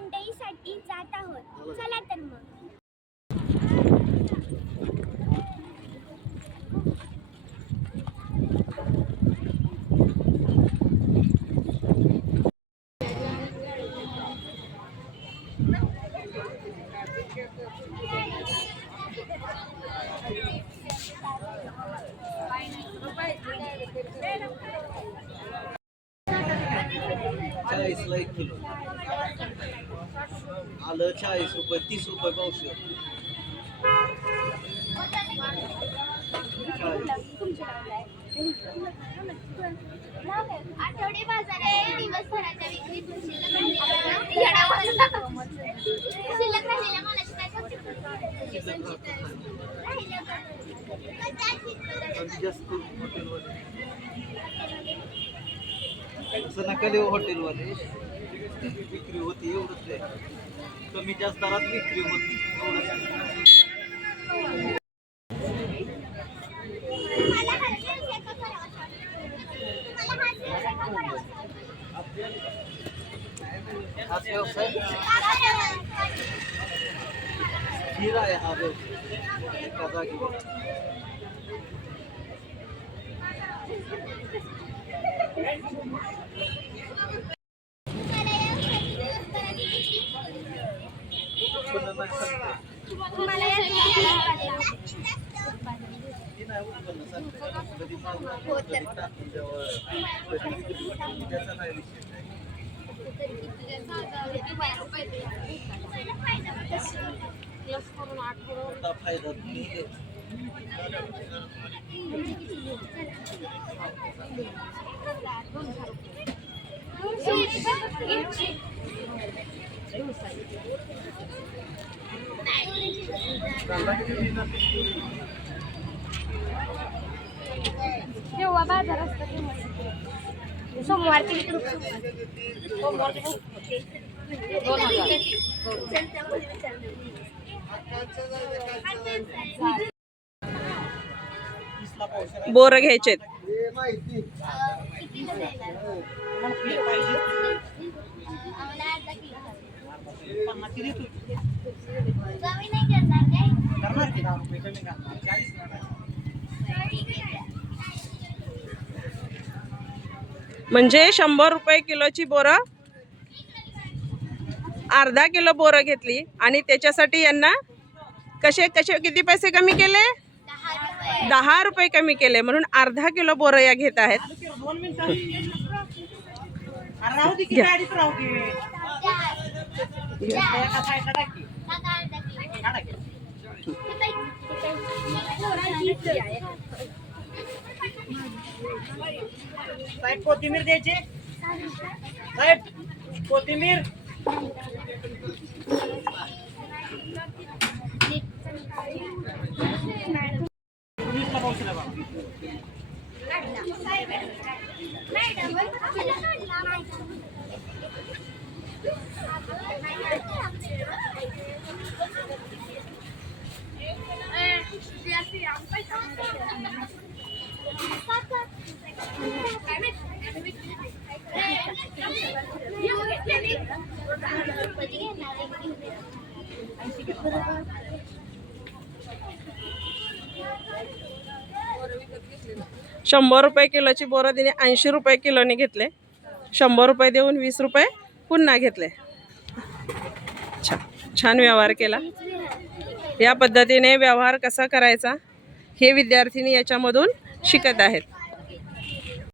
मंडईसाठी जात आहोत. चला तर मग. ₹40ला 1 किलो. आलं ₹40, ₹30 पावशेर. आठवडे बाजारात दिवसभराच्या विक्रीतून शिल्लक राहिलेल्या मालाची काय जास्त हॉटेलमध्ये असं नका देऊ. हॉटेलमध्ये विक्री होती एवढंच आहे. कमी जास्त दरात विक्री होती एवढंच. हाच व्यवसाय स्थिर आहे. हा व्यवसाय एका जागेवर. फायदा जेव्हा बाजार असतो तेव्हा सोमवार बोर घ्यायचे. म्हणजे 100 रुपये किलोची बोरं, अर्धा किलो बोरं घेतली आणि त्याच्यासाठी यांना कसे किती पैसे कमी केले? 10 रुपये कमी केले. म्हणून अर्धा किलो बोरं या घेत आहेत. साहेब कोथिंबीर द्यायची. साहेब कोथिंबीर. ₹100 रुपये किलोची बोरं तिने 80 रुपये किलोने घेतले. 100 रुपये देऊन 20 रुपये पुन्हा घेतले. छान व्यवहार केला. या पद्धतीने व्यवहार कसा करायचा हे विद्यार्थिनी याच्यामधून शिकत आहेत.